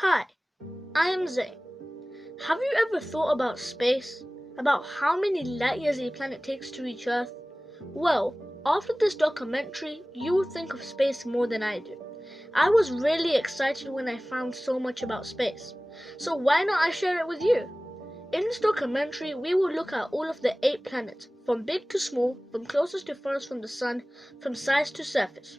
Hi, I am Zayn. Have you ever thought about space? About how many light years a planet takes to reach Earth? Well, after this documentary, you will think of space more than I do. I was really excited when I found so much about space. So why not I share it with you? In this documentary, we will look at all of the 8 planets, from big to small, from closest to farthest from the sun, from size to surface.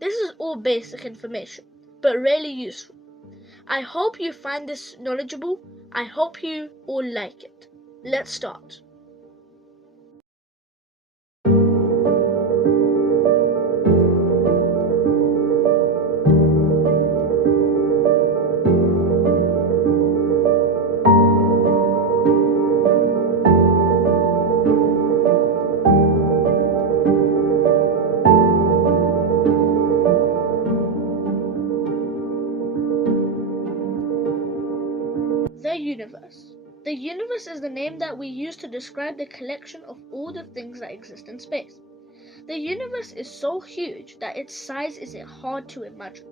This is all basic information, but really useful. I hope you find this knowledgeable. I hope you all like it. Let's start. The universe. The universe is the name that we use to describe the collection of all the things that exist in space. The universe is so huge that its size is hard to imagine.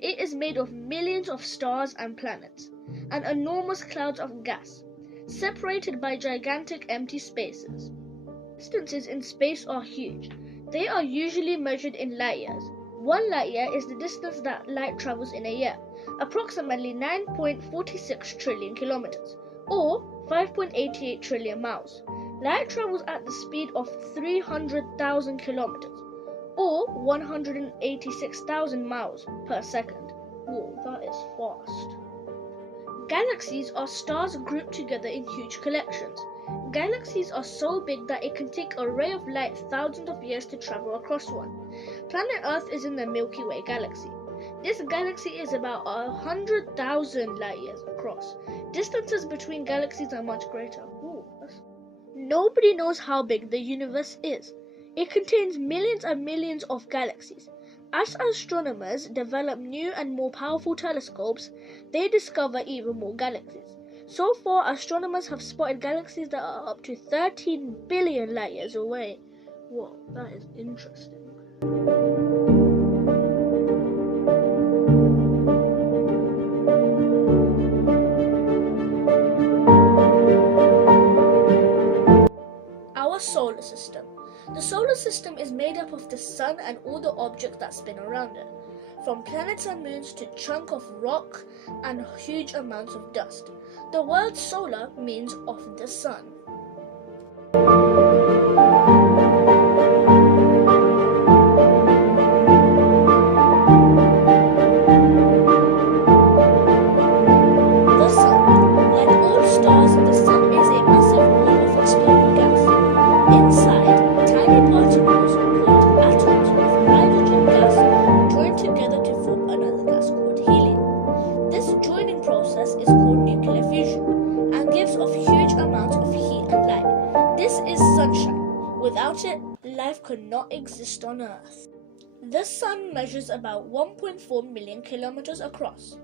It is made of millions of stars and planets, and enormous clouds of gas, separated by gigantic empty spaces. Distances in space are huge. They are usually measured in light years. 1 light year is the distance that light travels in a year, approximately 9.46 trillion kilometers, or 5.88 trillion miles. Light travels at the speed of 300,000 kilometers, or 186,000 miles per second. Whoa, that is fast. Galaxies are stars grouped together in huge collections. Galaxies are so big that it can take a ray of light thousands of years to travel across one. Planet Earth is in the Milky Way galaxy. This galaxy is about 100,000 light years across. Distances between galaxies are much greater. Nobody knows how big the universe is. It contains millions and millions of galaxies. As astronomers develop new and more powerful telescopes, they discover even more galaxies. So far, astronomers have spotted galaxies that are up to 13 billion light years away. Whoa, that is interesting. Our solar system. The solar system is made up of the sun and all the objects that spin around it, from planets and moons to chunks of rock and huge amounts of dust. The word solar means of the sun. The sun. Like all stars, the sun is a massive ball of exploding gas. Inside, tiny particles called atoms of hydrogen gas join together to form another gas called helium. This joining process is called nuclear fusion and gives off huge amounts of heat and light. This is sunshine. Without it, life could not exist on Earth. The sun measures about 1.4 million kilometers across.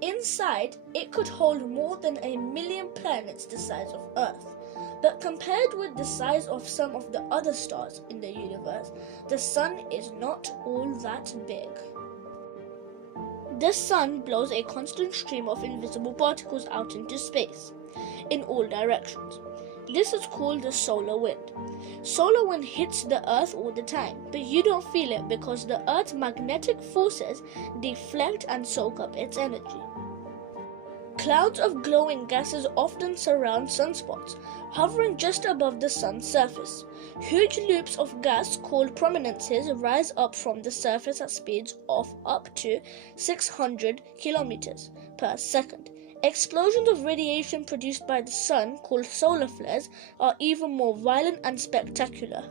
Inside, it could hold more than 1 million planets the size of Earth. But compared with the size of some of the other stars in the universe, the sun is not all that big. The sun blows a constant stream of invisible particles out into space, in all directions. This is called the solar wind. Solar wind hits the Earth all the time, but you don't feel it because the Earth's magnetic forces deflect and soak up its energy. Clouds of glowing gases often surround sunspots, hovering just above the sun's surface. Huge loops of gas called prominences rise up from the surface at speeds of up to 600 kilometers per second. Explosions of radiation produced by the sun, called solar flares, are even more violent and spectacular.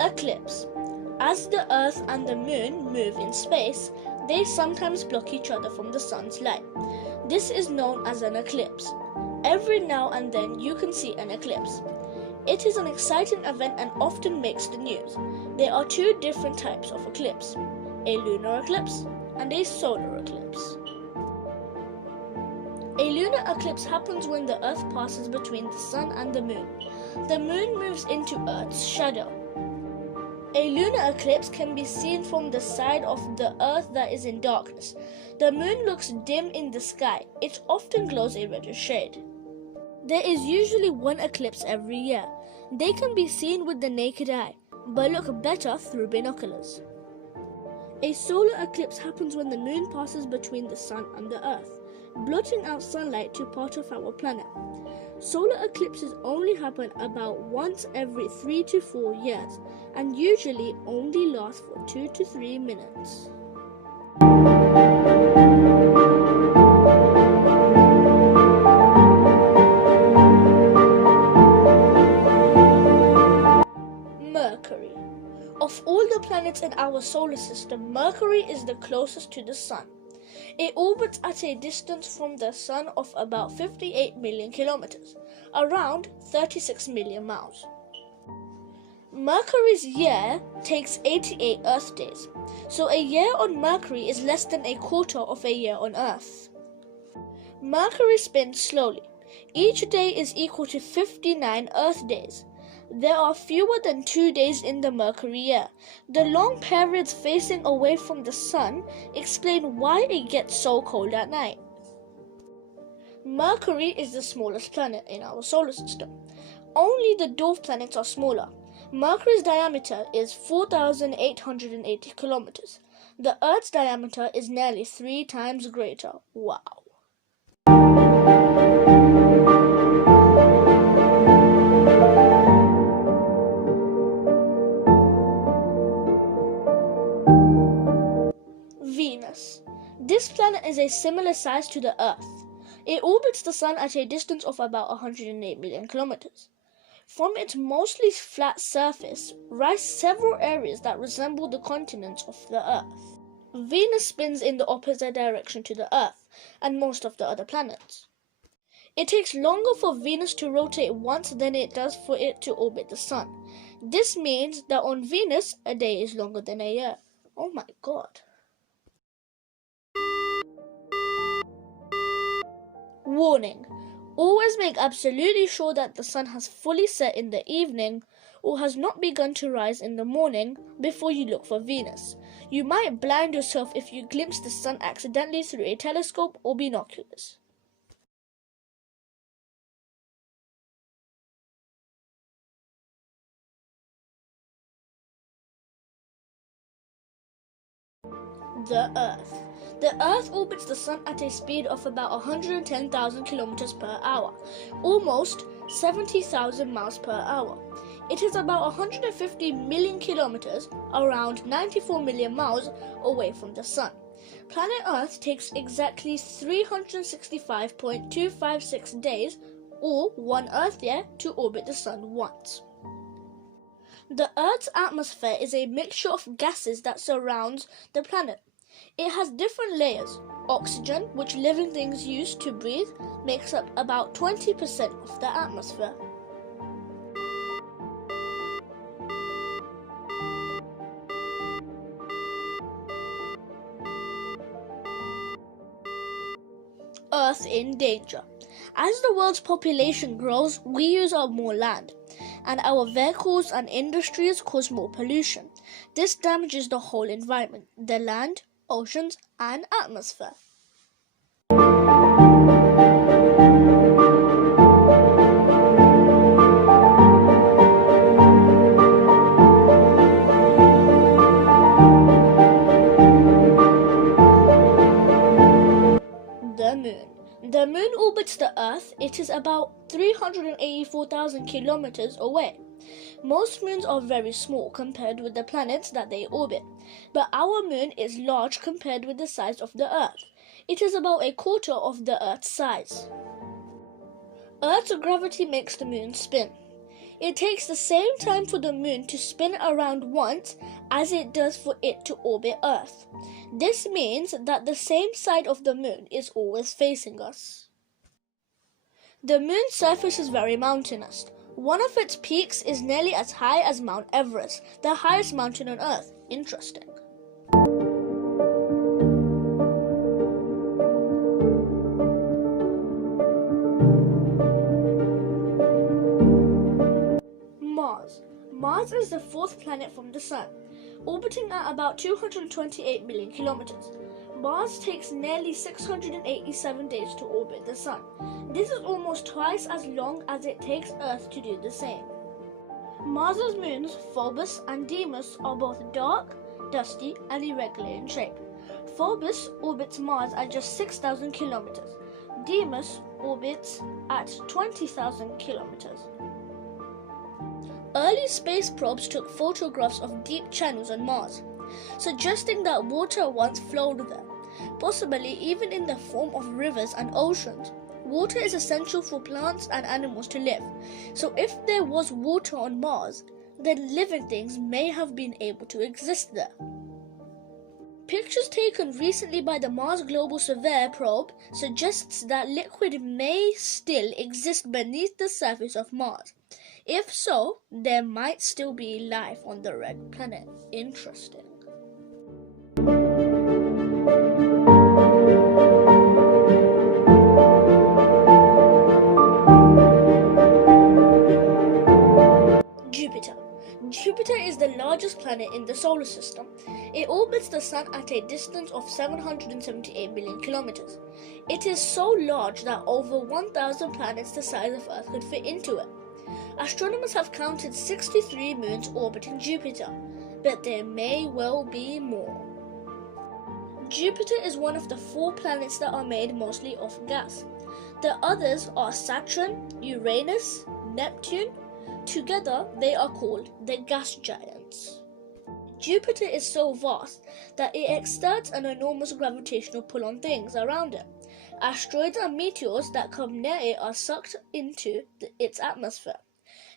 Eclipse. As the Earth and the Moon move in space, they sometimes block each other from the sun's light. This is known as an eclipse. Every now and then you can see an eclipse. It is an exciting event and often makes the news. There are 2 different types of eclipse, a lunar eclipse and a solar eclipse. A lunar eclipse happens when the Earth passes between the Sun and the Moon. The Moon moves into Earth's shadow. A lunar eclipse can be seen from the side of the Earth that is in darkness. The Moon looks dim in the sky. It often glows a reddish shade. There is usually one eclipse every year. They can be seen with the naked eye, but look better through binoculars. A solar eclipse happens when the Moon passes between the Sun and the Earth, blotting out sunlight to part of our planet. Solar eclipses only happen about once every 3 to 4 years and usually only last for 2 to 3 minutes. Mercury. Of all the planets in our solar system, Mercury is the closest to the Sun. It orbits at a distance from the Sun of about 58 million kilometers, around 36 million miles. Mercury's year takes 88 Earth days, so a year on Mercury is less than a quarter of a year on Earth. Mercury spins slowly. Each day is equal to 59 Earth days. There are fewer than 2 days in the Mercury year. The long periods facing away from the Sun explain why it gets so cold at night. Mercury is the smallest planet in our solar system. Only the dwarf planets are smaller. Mercury's diameter is 4,880 kilometers. The Earth's diameter is nearly 3 times greater. Wow. Venus. This planet is a similar size to the Earth. It orbits the Sun at a distance of about 108 million kilometers. From its mostly flat surface rise several areas that resemble the continents of the Earth. Venus spins in the opposite direction to the Earth and most of the other planets. It takes longer for Venus to rotate once than it does for it to orbit the Sun. This means that on Venus, a day is longer than a year. Oh my God. Warning. Always make absolutely sure that the sun has fully set in the evening or has not begun to rise in the morning before you look for Venus. You might blind yourself if you glimpse the sun accidentally through a telescope or binoculars. The Earth. The Earth orbits the Sun at a speed of about 110,000 kilometers per hour, almost 70,000 miles per hour. It is about 150 million kilometers, around 94 million miles, away from the Sun. Planet Earth takes exactly 365.256 days, or 1 Earth year, to orbit the Sun once. The Earth's atmosphere is a mixture of gases that surrounds the planet. It has different layers. Oxygen, which living things use to breathe, makes up about 20% of the atmosphere. Earth in danger. As the world's population grows, we use up more land, and our vehicles and industries cause more pollution. This damages the whole environment, the land, oceans, and atmosphere. The Moon. The Moon orbits the Earth. It is about 384,000 kilometers away. Most moons are very small compared with the planets that they orbit, but our moon is large compared with the size of the Earth. It is about a quarter of the Earth's size. Earth's gravity makes the moon spin. It takes the same time for the moon to spin around once as it does for it to orbit Earth. This means that the same side of the moon is always facing us. The moon's surface is very mountainous. One of its peaks is nearly as high as Mount Everest, the highest mountain on Earth. Interesting. Mars is the fourth planet from the Sun, orbiting at about 228 million kilometers. Mars takes nearly 687 days to orbit the Sun. This is almost twice as long as it takes Earth to do the same. Mars's moons, Phobos and Deimos, are both dark, dusty, and irregular in shape. Phobos orbits Mars at just 6,000 kilometers. Deimos orbits at 20,000 kilometers. Early space probes took photographs of deep channels on Mars, suggesting that water once flowed there, possibly even in the form of rivers and oceans. Water is essential for plants and animals to live, so if there was water on Mars, then living things may have been able to exist there. Pictures taken recently by the Mars Global Surveyor probe suggests that liquid may still exist beneath the surface of Mars. If so, there might still be life on the red planet. Interesting. Jupiter is the largest planet in the solar system. It orbits the Sun at a distance of 778 million kilometers. It is so large that over 1,000 planets the size of Earth could fit into it. Astronomers have counted 63 moons orbiting Jupiter, but there may well be more. Jupiter is one of the 4 planets that are made mostly of gas. The others are Saturn, Uranus, Neptune. Together, they are called the gas giants. Jupiter is so vast that it exerts an enormous gravitational pull on things around it. Asteroids and meteors that come near it are sucked into its atmosphere.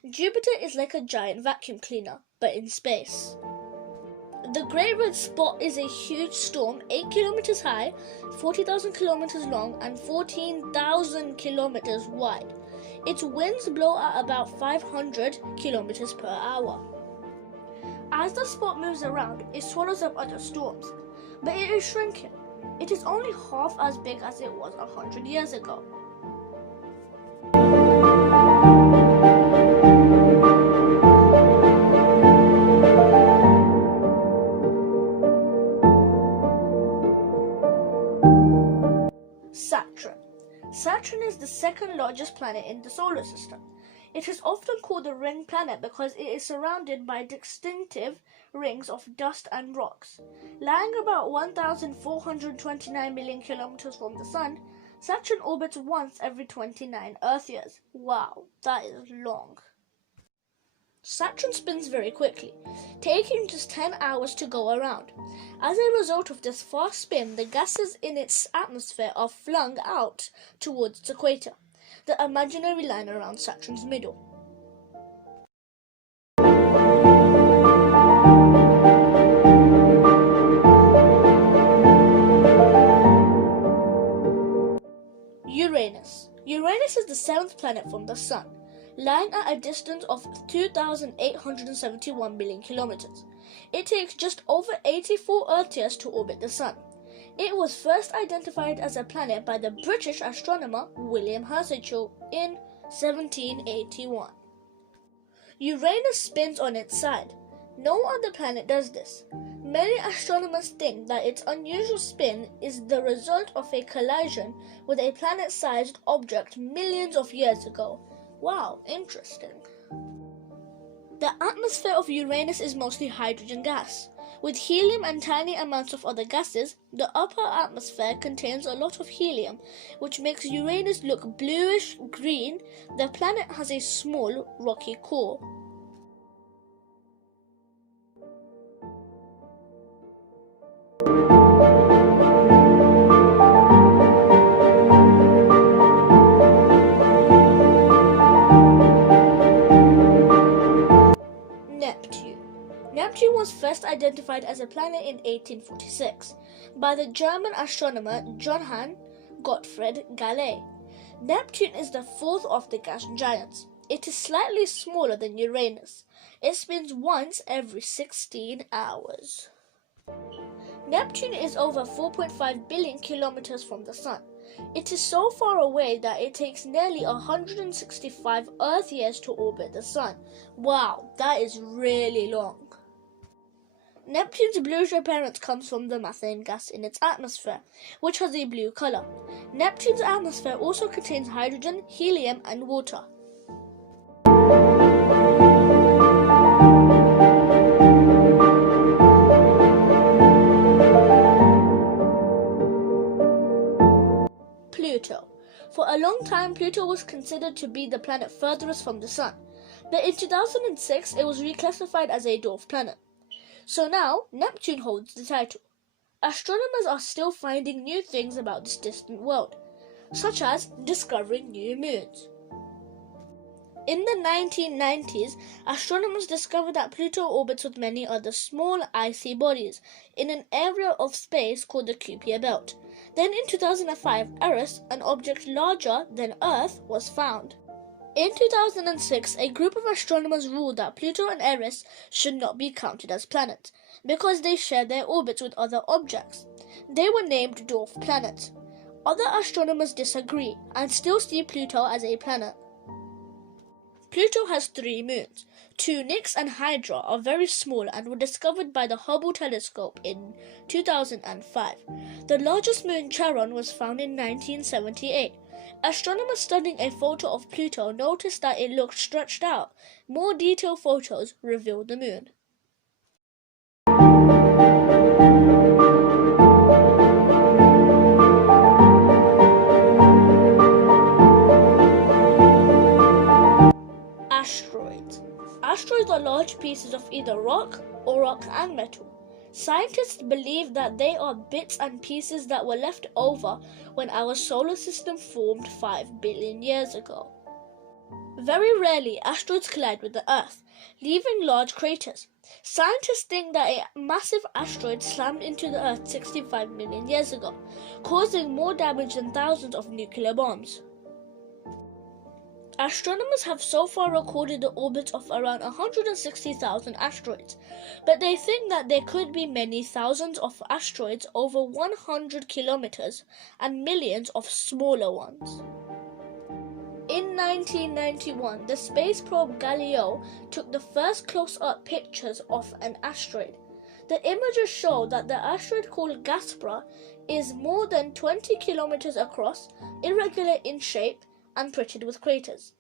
Jupiter is like a giant vacuum cleaner, but in space. The Great Red Spot is a huge storm 8 kilometers high, 40,000 kilometers long, and 14,000 kilometers wide. Its winds blow at about 500 kilometers per hour. As the spot moves around, it swallows up other storms, but it is shrinking. It is only half as big as it was 100 years ago. Saturn is the second largest planet in the solar system. It is often called the ring planet because it is surrounded by distinctive rings of dust and rocks. Lying about 1,429 million kilometers from the Sun, Saturn orbits once every 29 Earth years. Wow, that is long. Saturn spins very quickly, taking just 10 hours to go around. As a result of this fast spin, the gases in its atmosphere are flung out towards its equator, the imaginary line around Saturn's middle. Uranus is the 7th planet from the Sun, lying at a distance of 2,871 million kilometers. It takes just over 84 Earth years to orbit the Sun. It was first identified as a planet by the British astronomer William Herschel in 1781. Uranus spins on its side. No other planet does this. Many astronomers think that its unusual spin is the result of a collision with a planet-sized object millions of years ago. Wow, interesting. The atmosphere of Uranus is mostly hydrogen gas. With helium and tiny amounts of other gases, the upper atmosphere contains a lot of helium, which makes Uranus look bluish-green. The planet has a small, rocky core. Neptune was first identified as a planet in 1846 by the German astronomer Johann Gottfried Galle. Neptune is the 4th of the gas giants. It is slightly smaller than Uranus. It spins once every 16 hours. Neptune is over 4.5 billion kilometers from the Sun. It is so far away that it takes nearly 165 Earth years to orbit the Sun. Wow, that is really long. Neptune's bluish appearance comes from the methane gas in its atmosphere, which has a blue color. Neptune's atmosphere also contains hydrogen, helium, and water. Pluto. For a long time, Pluto was considered to be the planet furthest from the Sun, but in 2006 it was reclassified as a dwarf planet. So now, Neptune holds the title. Astronomers are still finding new things about this distant world, such as discovering new moons. In the 1990s, astronomers discovered that Pluto orbits with many other small icy bodies in an area of space called the Kuiper Belt. Then in 2005, Eris, an object larger than Earth, was found. In 2006, a group of astronomers ruled that Pluto and Eris should not be counted as planets because they share their orbits with other objects. They were named dwarf planets. Other astronomers disagree and still see Pluto as a planet. Pluto has 3 moons. 2 Nix and Hydra are very small and were discovered by the Hubble telescope in 2005. The largest moon, Charon, was found in 1978. Astronomers studying a photo of Pluto noticed that it looked stretched out. More detailed photos revealed the moon. Asteroids. Asteroids are large pieces of either rock or rock and metal. Scientists believe that they are bits and pieces that were left over when our solar system formed 5 billion years ago. Very rarely, asteroids collide with the Earth, leaving large craters. Scientists think that a massive asteroid slammed into the Earth 65 million years ago, causing more damage than thousands of nuclear bombs. Astronomers have so far recorded the orbits of around 160,000 asteroids, but they think that there could be many thousands of asteroids over 100 kilometers and millions of smaller ones. In 1991, the space probe Galileo took the first close-up pictures of an asteroid. The images show that the asteroid called Gaspra is more than 20 kilometers across, irregular in shape, and pitted with craters.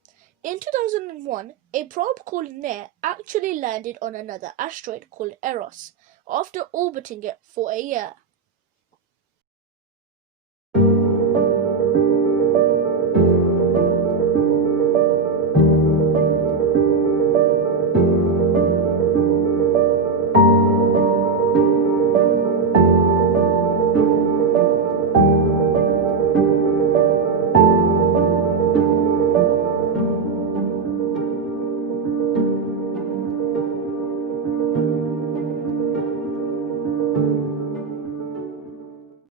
In 2001, a probe called NEPTUNE actually landed on another asteroid called Eros after orbiting it for a year.